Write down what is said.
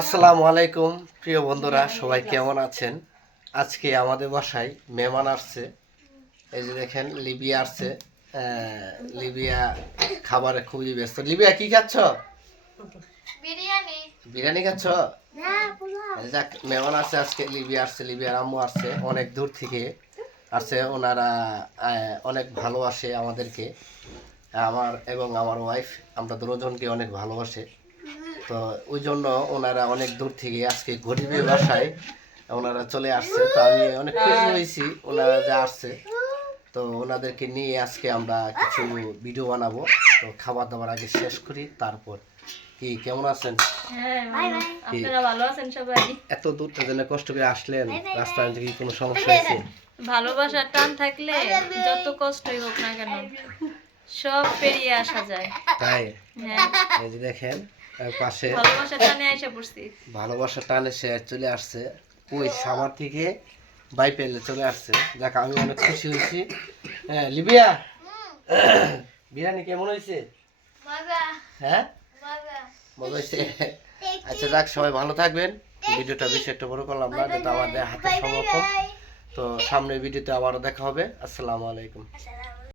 আসসালামু আলাইকুম প্রিয় বন্ধুরা, সবাই কেমন আছেন? আজকে আমাদের বাসায় মেহমান আসছে। এই যে দেখেন, লিবিয়া আসছে। লিবিয়া খাবারে খুবই ব্যস্ত। লিবিয়া কি খাচ্ছ? বিরিয়ানি। বিরিয়ানি খাচ্ছ? যাক, মেহমান আসছে আজকে। লিবিয়া আসছে, লিবিয়ার আম্মু আসছে অনেক দূর থেকে আসছে। ওনারা অনেক ভালোবাসে আমাদেরকে, আমার এবং আমার ওয়াইফ, আমরা দুজনকে অনেক ভালোবাসে। তো ওই জন্য ওনারা অনেক দূর থেকে আজকে গরিবের বাসায় ওনারা চলে আসছে। তো আমি অনেক খুশি হয়েছি ওনারা যে আসছে। তো ওনাদেরকে নিয়ে আজকে আমরা কিছু ভিডিও বানাবো। তো খাবার দাবার আগে শেষ করি, তারপর কি কেমন আছেন? আপনারা ভালো আছেন সবাই? এত দূরটা জন্য কষ্ট করে আসলেন, রাস্তায় কি কোনো সমস্যা হয়েছে? ভালোবাসার টান থাকলে যত কষ্টই হোক না কেন সব পেরিয়ে আসা যায়। তাই হ্যাঁ, এই যে দেখেন, পাশে ভালোবাসার টানে এসে পড়ছি। ভালোবাসার টানে সে চলে আসছে। ওই সাভার থেকে বাইপেলে চলে আসছে। দেখ, আমি অনেক খুশি হয়েছি। হ্যাঁ লিবিয়া, বিরিয়ানি কেমন হয়েছে? হ্যাঁ, মজা হয়েছে। আচ্ছা যাক, সবাই ভালো থাকবেন। ভিডিওটা বেশি একটা বড় করলাম না, যেটা আমাদের হাতে সম্ভব। তো সামনের ভিডিওতে আবারও দেখা হবে। আসসালামু আলাইকুম।